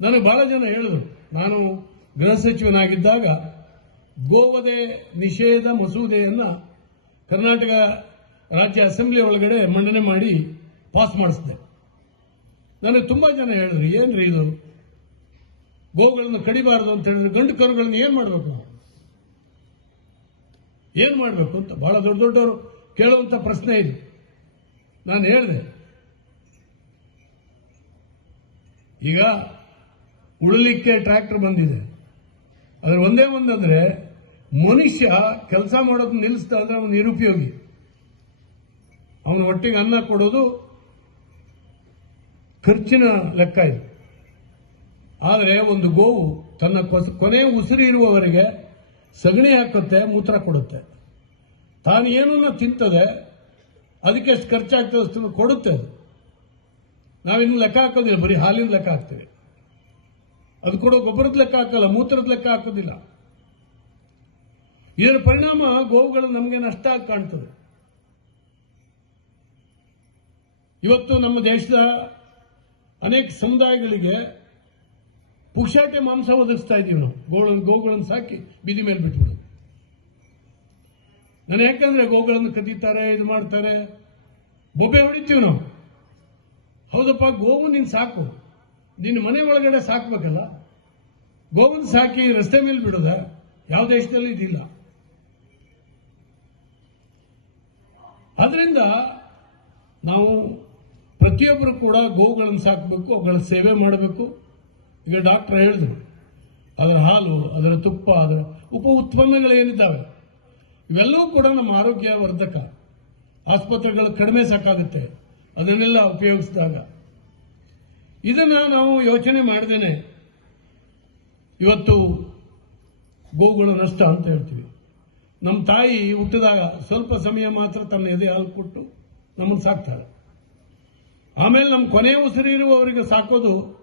ನನಗೆ ಬಹಳ ಜನ ಹೇಳಿದ್ರು, ನಾನು ಗೃಹ ಸಚಿವನಾಗಿದ್ದಾಗ ಗೋವದೆ ನಿಷೇಧ ಮಸೂದೆಯನ್ನ ಕರ್ನಾಟಕ ರಾಜ್ಯ ಅಸೆಂಬ್ಲಿ ಒಳಗಡೆ ಮಂಡನೆ ಮಾಡಿ ಪಾಸ್ ಮಾಡಿಸಿದೆ. ನನಗೆ ತುಂಬಾ ಜನ ಹೇಳಿದ್ರು, ಏನ್ರಿ ಇದು? ಗೋವುಗಳನ್ನು ಕಡಿಬಾರದು ಅಂತ ಹೇಳಿದ್ರು, ಗಂಡು ಕರುಗಳನ್ನ ಏನ್ ಮಾಡಬೇಕು ಏನ್ ಮಾಡ್ಬೇಕು ಅಂತ? ಬಹಳ ದೊಡ್ಡ ದೊಡ್ಡವರು ಕೇಳುವಂತ ಪ್ರಶ್ನೆ ಇದೆ. ನಾನು ಹೇಳಿದೆ, ಈಗ ಉಳಲಿಕ್ಕೆ ಟ್ರ್ಯಾಕ್ಟರ್ ಬಂದಿದೆ. ಅದ್ರ ಒಂದೇ ಒಂದಂದ್ರೆ, ಮನುಷ್ಯ ಕೆಲಸ ಮಾಡೋದು ನಿಲ್ಲಿಸ್ತಾ ಅಂದ್ರೆ ಅವನು ನಿರುಪಯೋಗಿ. ಅವನ ಒಟ್ಟಿಗೆ ಅನ್ನ ಕೊಡೋದು ಖರ್ಚಿನ ಲೆಕ್ಕ ಇದು. ಆದರೆ ಒಂದು ಗೋವು ತನ್ನ ಕೊನೆ ಉಸಿರು ಇರುವವರೆಗೆ ಸಗಣಿ ಹಾಕುತ್ತೆ, ಮೂತ್ರ ಕೊಡುತ್ತೆ. ತಾನು ಏನನ್ನ ತಿಂತದೆ, ಅದಕ್ಕೆ ಎಷ್ಟು ಖರ್ಚಾಗ್ತದೆ ಅಷ್ಟು ಕೊಡುತ್ತೆ ಅದು. ನಾವಿನ್ನು ಲೆಕ್ಕ ಹಾಕೋದಿಲ್ಲ, ಬರೀ ಹಾಲಿನ ಲೆಕ್ಕ ಹಾಕ್ತೇವೆ. ಅದು ಕೂಡ ಗೊಬ್ಬರದ ಲೆಕ್ಕ ಹಾಕಲ್ಲ, ಮೂತ್ರದ ಲೆಕ್ಕ ಹಾಕೋದಿಲ್ಲ. ಇದರ ಪರಿಣಾಮ ಗೋವುಗಳು ನಮಗೆ ನಷ್ಟ ಆಗಿ ಕಾಣ್ತದೆ. ಇವತ್ತು ನಮ್ಮ ದೇಶದ ಅನೇಕ ಸಮುದಾಯಗಳಿಗೆ ಪುಕ್ಷಾಟೆ ಮಾಂಸ ಒದಗಿಸ್ತಾ ಇದ್ದೀವಿ ನಾವು. ಗೋಗಳನ್ನು ಗೋವುಗಳನ್ನು ಸಾಕಿ ಬೀದಿ ಮೇಲೆ ಬಿಟ್ಬಿಡು. ನಾನು ಯಾಕಂದ್ರೆ ಗೋಗಳನ್ನು ಕದೀತಾರೆ, ಇದು ಮಾಡ್ತಾರೆ. ಬೊಬ್ಬೆ ಹೊಡಿತೀವಿ ನಾವು. ಹೌದಪ್ಪ, ಗೋವು ನೀನು ಸಾಕು. ನಿನ್ನ ಮನೆ ಒಳಗಡೆ ಸಾಕ್ಬೇಕಲ್ಲ? ಗೋವನ್ನು ಸಾಕಿ ರಸ್ತೆ ಮೇಲೆ ಬಿಡೋದ? ಯಾವ ದೇಶದಲ್ಲಿ ಇದಿಲ್ಲ. ಅದರಿಂದ ನಾವು ಪ್ರತಿಯೊಬ್ಬರು ಕೂಡ ಗೋವುಗಳನ್ನು ಸಾಕಬೇಕು ಅವುಗಳ ಸೇವೆ ಮಾಡಬೇಕು. ಈಗ ಡಾಕ್ಟರ್ ಹೇಳಿದ್ರು, ಅದರ ಹಾಲು, ಅದರ ತುಪ್ಪ, ಅದರ ಉಪ ಉತ್ಪನ್ನಗಳು ಏನಿದ್ದಾವೆ? ಇವೆಲ್ಲವೂ ಕೂಡ ನಮ್ಮ ಆರೋಗ್ಯ ವರ್ಧಕ. ಆಸ್ಪತ್ರೆಗಳು ಕಡಿಮೆ ಸಾಕಾಗುತ್ತೆ. ಅದನ್ನೆಲ್ಲ ಉಪಯೋಗಿಸಿದಾಗ. ಇದನ್ನ ನಾವು ಯೋಚನೆ ಮಾಡ್ದೇನೆ. ಇವತ್ತು ಗೋಗಳ ನಷ್ಟ ಅಂತ ಹೇಳ್ತೀವಿ. ನಮ್ಮ ತಾಯಿ ಹುಟ್ಟಿದಾಗ ಸ್ವಲ್ಪ ಸಮಯ ಮಾತ್ರ ತನ್ನ ಎದೆ ಹಾಲು ಕೊಟ್ಟು ನಮ್ಮನ್ನು ಸಾಕ್ತಾರೆ. ಆಮೇಲೆ ನಮ್ಮ ಕೊನೆ ಉಸಿರು ಇರುವವರಿಗೆ ಸಾಕೋದು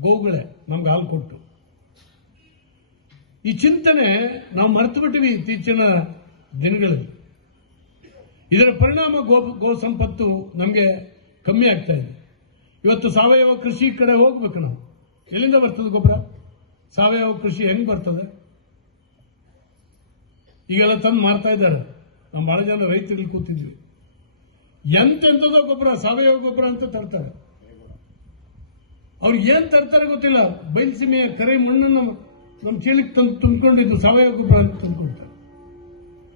ಗೋಗಳೇ ನಮ್ಗೆ ಹಾಲು ಕೊಟ್ಟು. ಈ ಚಿಂತನೆ ನಾವು ಮರೆತು ಬಿಟ್ಟಿವಿ ಇತ್ತೀಚಿನ ದಿನಗಳಲ್ಲಿ. ಇದರ ಪರಿಣಾಮ ಗೋ ಗೋ ಸಂಪತ್ತು ನಮಗೆ ಕಮ್ಮಿ ಆಗ್ತಾ ಇದೆ. ಇವತ್ತು ಸಾವಯವ ಕೃಷಿ ಕಡೆ ಹೋಗ್ಬೇಕು ನಾವು. ಎಲ್ಲಿಂದ ಬರ್ತದೆ ಗೊಬ್ಬರ? ಸಾವಯವ ಕೃಷಿ ಹೆಂಗ್ ಬರ್ತದೆ? ಈಗೆಲ್ಲ ತಂದು ಮಾರ್ತಾ ಇದ್ದಾರೆ. ನಮ್ಮ ಬಹಳ ಜನ ರೈತರಲ್ಲಿ ಕೂತಿದ್ವಿ. ಎಂತೆಂಥದೋ ಗೊಬ್ಬರ, ಸಾವಯವ ಗೊಬ್ಬರ ಅಂತ ತರ್ತಾರೆ. ಅವ್ರು ಏನ್ ತರ್ತಾರೆ ಗೊತ್ತಿಲ್ಲ. ಬಯಲುಸೀಮೆಯ ಕರೆ ಮಣ್ಣನ್ನು ನಮ್ಮ ಚೀಲಕ್ಕೆ ತಂದು ತುಂಬಿಕೊಂಡಿದ್ದು ಸಾವಯವ ಗೊಬ್ಬರ ಅಂತ ತುಂಬಿಕೊಳ್ತಾರೆ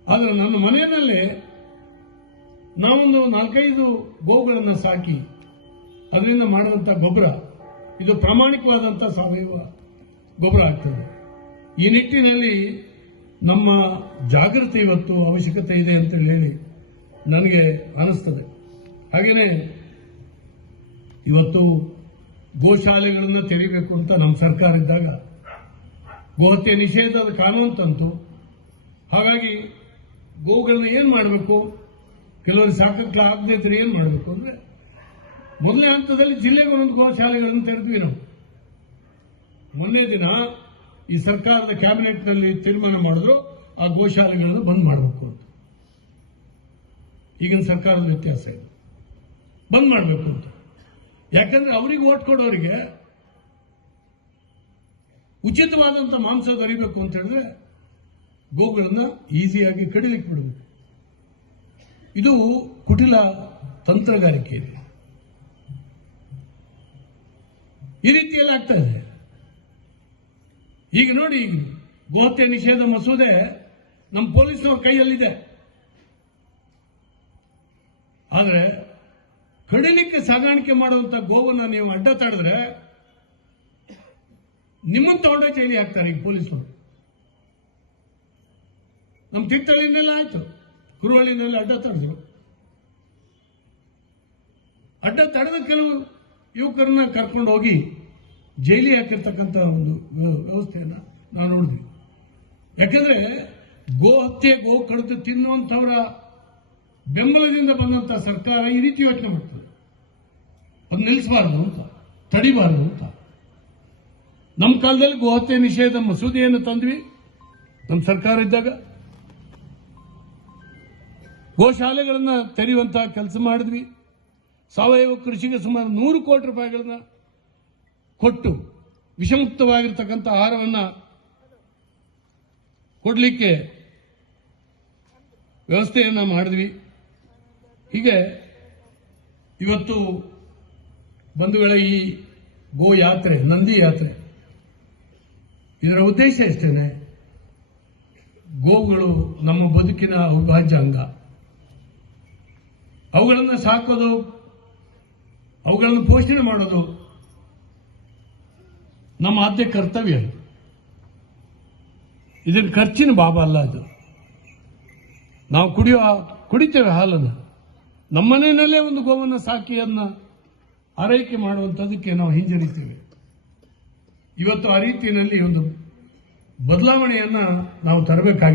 ಆದ್ರೆ ನನ್ನ ಮನೆಯಲ್ಲಿ ನಾವೊಂದು ನಾಲ್ಕೈದು ಗೋವುಗಳನ್ನು ಸಾಕಿ ಅದರಿಂದ ಮಾಡುವಂತ ಗೊಬ್ಬರ, ಇದು ಪ್ರಾಮಾಣಿಕವಾದಂತ ಸಾವಯವ ಗೊಬ್ಬರ ಆಗ್ತದೆ. ಈ ನಿಟ್ಟಿನಲ್ಲಿ ನಮ್ಮ ಜಾಗೃತಿ ಇವತ್ತು ಅವಶ್ಯಕತೆ ಇದೆ ಅಂತ ಹೇಳಿ ನನಗೆ ಅನಿಸ್ತದೆ. ಹಾಗೇನೆ ಇವತ್ತು ಗೋಶಾಲೆಗಳನ್ನು ತೆರಿಬೇಕು ಅಂತ ನಮ್ಮ ಸರ್ಕಾರ ಇದ್ದಾಗ ಗೋಹತ್ಯೆ ನಿಷೇಧದ ಕಾನೂನು ತಂತು. ಹಾಗಾಗಿ ಗೋಗಳನ್ನ ಏನು ಮಾಡಬೇಕು? ಕೆಲವರು ಸಾಕಷ್ಟು ಆಗದೇ ಇದ್ರೆ ಏನು ಮಾಡಬೇಕು ಅಂದ್ರೆ ಮೊದಲನೇ ಹಂತದಲ್ಲಿ ಜಿಲ್ಲೆಗೆ ಒಂದೊಂದು ಗೋಶಾಲೆಗಳನ್ನು ತೆರೆದ್ವಿ ನಾವು. ಮೊನ್ನೆ ದಿನ ಈ ಸರ್ಕಾರದ ಕ್ಯಾಬಿನೆಟ್ನಲ್ಲಿ ತೀರ್ಮಾನ ಮಾಡಿದ್ರು, ಆ ಗೋಶಾಲೆಗಳನ್ನು ಬಂದ್ ಮಾಡಬೇಕು ಅಂತ. ಈಗಿನ ಸರ್ಕಾರದ ವ್ಯತ್ಯಾಸ ಇದೆ. ಬಂದ್ ಮಾಡಬೇಕು ಅಂತ. ಯಾಕಂದ್ರೆ ಅವರಿಗೆ ಓಟ್ ಕೊಡೋರಿಗೆ ಉಚಿತವಾದಂತ ಮಾಂಸ ದರಿಬೇಕು ಅಂತ ಹೇಳಿದ್ರೆ ಗೋಗಳನ್ನ ಈಸಿಯಾಗಿ ಕಡಿಲಿಕ್ಕೆ ಬಿಡಬೇಕು. ಇದು ಕುಟಿಲ ತಂತ್ರಗಾರಿಕೆ ಇದೆ. ಈ ರೀತಿಯಲ್ಲಿ ಆಗ್ತಾ ಇದೆ. ಈಗ ನೋಡಿ ಗೋಹತ್ಯೆ ನಿಷೇಧ ಮಸೂದೆ ನಮ್ಮ ಪೊಲೀಸ್ನವ್ರ ಕೈಯಲ್ಲಿದೆ. ಆದರೆ ಕಡಿಲಿಕ್ಕೆ ಸಾಗಾಣಿಕೆ ಮಾಡುವಂತ ಗೋವನ್ನು ನೀವು ಅಡ್ಡ ತಡೆದ್ರೆ ನಿಮ್ಮನ್ನು ತಗೊಂಡ ಚೈನಿ ಹಾಕ್ತಾರೆ ಈಗ ಪೊಲೀಸರು. ನಮ್ಮ ತಿತ್ತಳಿನೆಲ್ಲ ಆಯ್ತು. ಕುರುವಳ್ಳಿನಲ್ಲಿ ಅಡ್ಡ ತಡೆದ್ರು. ಅಡ್ಡ ತಡೆದ ಕೆಲವು ಯುವಕರನ್ನ ಕರ್ಕೊಂಡು ಹೋಗಿ ಜೈಲಿಗೆ ಹಾಕಿರ್ತಕ್ಕಂಥ ಒಂದು ವ್ಯ- ವ್ಯವಸ್ಥೆಯನ್ನ ನಾವು ನೋಡಿದ್ವಿ ಯಾಕಂದ್ರೆ ಗೋ ಹತ್ಯೆ, ಗೋ ಕಡಿದು ತಿನ್ನುವಂಥವರ ಬೆಂಬಲದಿಂದ ಬಂದಂತ ಸರ್ಕಾರ ಈ ರೀತಿ ಯೋಚನೆ ಮಾಡ್ತದೆ. ಅದು ನಿಲ್ಲಿಸಬಾರದು ಅಂತ, ತಡಿಬಾರದು ಅಂತ. ನಮ್ಮ ಕಾಲದಲ್ಲಿ ಗೋಹತ್ಯೆ ನಿಷೇಧ ಮಸೂದೆಯನ್ನು ತಂದ್ವಿ. ನಮ್ಮ ಸರ್ಕಾರ ಇದ್ದಾಗ ಗೋಶಾಲೆಗಳನ್ನ ತೆರೆಯುವಂತಹ ಕೆಲಸ ಮಾಡಿದ್ವಿ. ಸಾವಯವ ಕೃಷಿಗೆ ಸುಮಾರು ನೂರು ಕೋಟಿ ರೂಪಾಯಿಗಳನ್ನ ಕೊಟ್ಟು ವಿಷಮುಕ್ತವಾಗಿರ್ತಕ್ಕಂಥ ಆಹಾರವನ್ನು ಕೊಡಲಿಕ್ಕೆ ವ್ಯವಸ್ಥೆಯನ್ನು ಮಾಡಿದ್ವಿ. ಹೀಗೆ ಇವತ್ತು ಬಂಧುಗಳ ಈ ಗೋ ಯಾತ್ರೆ, ನಂದಿ ಯಾತ್ರೆ, ಇದರ ಉದ್ದೇಶ ಎಷ್ಟೇನೆ? ಗೋವುಗಳು ನಮ್ಮ ಬದುಕಿನ ಅವಿಭಾಜ್ಯ ಅಂಗ. ಅವುಗಳನ್ನು ಸಾಕೋದು, ಅವುಗಳನ್ನು ಪೋಷಣೆ ಮಾಡೋದು ನಮ್ಮ ಆದ್ಯ ಕರ್ತವ್ಯ ಇದನ್ನ ಖರ್ಚಿನ ಬಾಬ ಅಲ್ಲ ಅದು. ನಾವು ಕುಡಿಯೋ ಕುಡಿತೇವೆ ಹಾಲನ್ನು. ನಮ್ಮನೆಯಲ್ಲೇ ಒಂದು ಗೋವನ್ನು ಸಾಕಿ ಅದನ್ನ ಆರೈಕೆ ಮಾಡುವಂಥದ್ದಕ್ಕೆ ನಾವು ಹಿಂಜರಿತೇವೆ. ಇವತ್ತು ಆ ರೀತಿಯಲ್ಲಿ ಒಂದು ಬದಲಾವಣೆಯನ್ನ ನಾವು ತರಬೇಕಾಗಿದೆ